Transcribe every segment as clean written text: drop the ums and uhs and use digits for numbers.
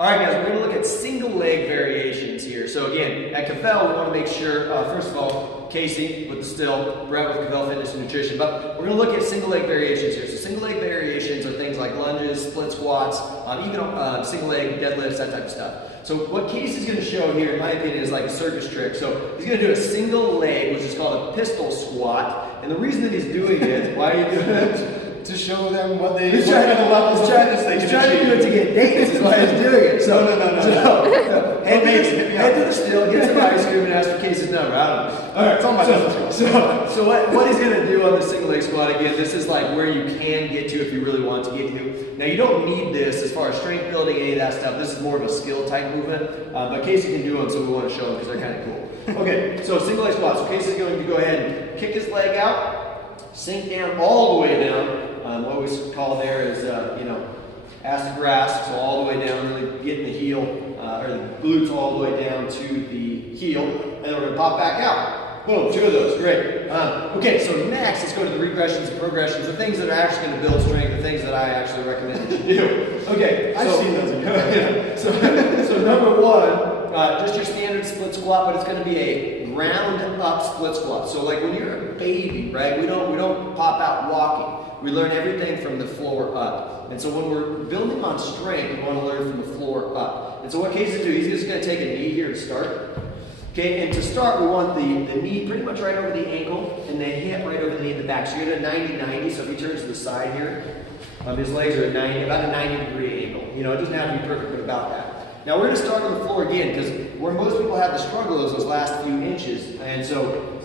All right, guys, we're going to look at single leg variations here. So again, at Kvell, we want to make sure, first of all, Casey with the still, Brett with Kvell Fitness and Nutrition, but we're going to look at single leg variations here. So single leg variations are things like lunges, split squats, even single leg deadlifts, that type of stuff. So what Casey's going to show here, in my opinion, is like a circus trick. So he's going to do a single leg, which is called a pistol squat. And the reason that he's doing it, why are you doing it? To show them what they He's trying to do it to get dates, is why he's doing it. So, head to the still, get some ice cream, and ask for Casey's number. I don't know. All right, it's on my list. So what he's going to do on the single leg squat, again, this is like where you can get to if you really want to get to. Now, you don't need this as far as strength building, any of that stuff. This is more of a skill type movement. But Casey can do them, so we want to show them because they're kind of cool. Okay, so single leg squat. So Casey's going to go ahead and kick his leg out, sink down all the way down. What we call there is, ass to grass, so all the way down, really getting the heel, or the glutes all the way down to the heel, and then we're going to pop back out. Boom, 2 of those, great. Okay, so next, let's go to the regressions and progressions, the things that are actually going to build strength, the things that I actually recommend that you do. Okay, I've seen those. So number one, just your standard split squat, but it's going to be a ground up split squat. So like when you're a baby, right, we don't pop out walking. We learn everything from the floor up. And so when we're building on strength, we want to learn from the floor up. And so what Casey's do, he's just going to take a knee here to start. Okay, and to start, we want the knee pretty much right over the ankle and the hip right over the knee in the back. So you're at a 90-90, so if he turns to the side here, his legs are at about a 90-degree angle. You know, it doesn't have to be perfect, but about that. Now we're going to start on the floor again, because where most people have the struggle is those last few inches. And so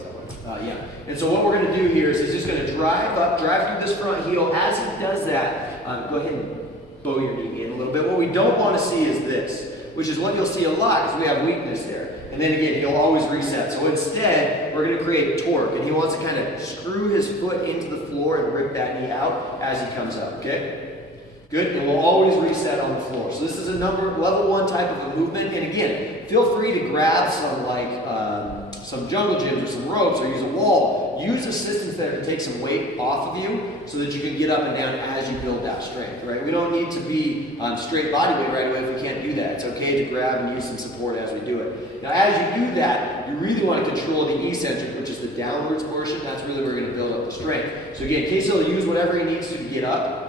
And so what we're going to do here is he's just going to drive through this front heel. As he does that, go ahead and bow your knee in a little bit. What we don't want to see is this, which is what you'll see a lot because we have weakness there. And then again, he'll always reset. So instead, we're going to create torque, and he wants to kind of screw his foot into the floor and rip that knee out as he comes up, okay? Good, and we'll always reset on the floor. So this is a level 1 type of a movement. And again, feel free to grab some jungle gyms or some ropes or use a wall. Use assistance there to take some weight off of you so that you can get up and down as you build that strength, right? We don't need to be straight body weight right away if we can't do that. It's okay to grab and use some support as we do it. Now, as you do that, you really want to control the eccentric, which is the downwards portion. That's really where we're going to build up the strength. So again, Casey will use whatever he needs to get up.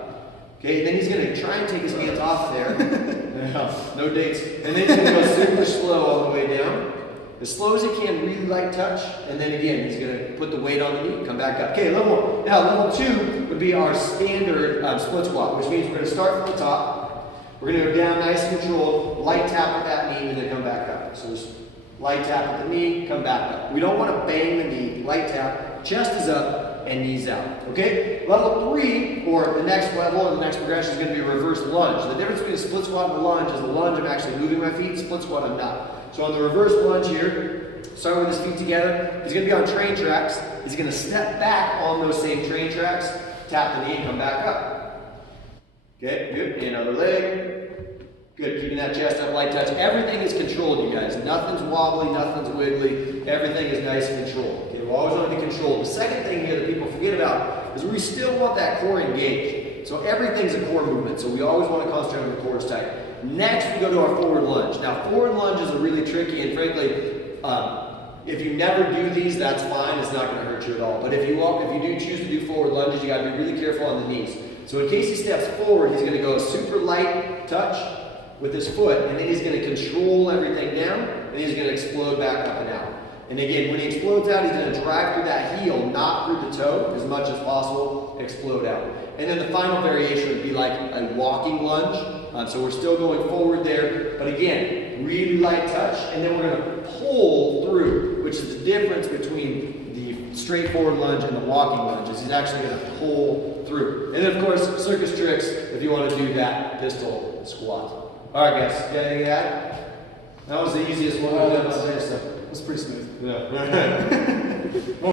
Okay, and then he's going to try and take his hands off there. No dates. And then he's going to go super slow all the way down. As slow as he can, really light touch. And then again, he's going to put the weight on the knee, come back up. Okay, level 1. Now, level 2 would be our standard split squat, which means we're going to start from the top. We're going to go down nice and controlled, light tap with that knee, and then come back up. So just light tap with the knee, come back up. We don't want to bang the knee, light tap, chest is up, and knees out. Okay? Level 3, or the next level, or the next progression is going to be a reverse lunge. The difference between a split squat and a lunge is the lunge I'm actually moving my feet, split squat I'm not. So on the reverse lunge here, start with his feet together. He's going to be on train tracks. He's going to step back on those same train tracks, tap the knee, and come back up. Okay, good. Another leg. Good, keeping that chest up, light touch. Everything is controlled, you guys. Nothing's wobbly, nothing's wiggly. Everything is nice and controlled. Okay, we always want to be controlled. The second thing here that people forget about is we still want that core engaged. So everything's a core movement, so we always want to concentrate on the core is tight. Next, we go to our forward lunge. Now, forward lunges are really tricky, and frankly, if you never do these, that's fine. It's not going to hurt you at all. But if you do choose to do forward lunges, you got to be really careful on the knees. So when Casey steps forward, he's going to go super light touch with his foot, and then he's going to control everything down, and he's going to explode back up and out. And again, when he explodes out, he's going to drive through that heel, not through the toe, as much as possible, explode out. And then the final variation would be like a walking lunge. So we're still going forward there, but again, really light touch, and then we're going to pull through, which is the difference between the straightforward lunge and the walking lunges. He's actually going to pull through. And then, of course, circus tricks if you want to do that pistol squat. All right, guys, got anything to add? That was the easiest one I've done all day, so It was pretty smooth. yeah.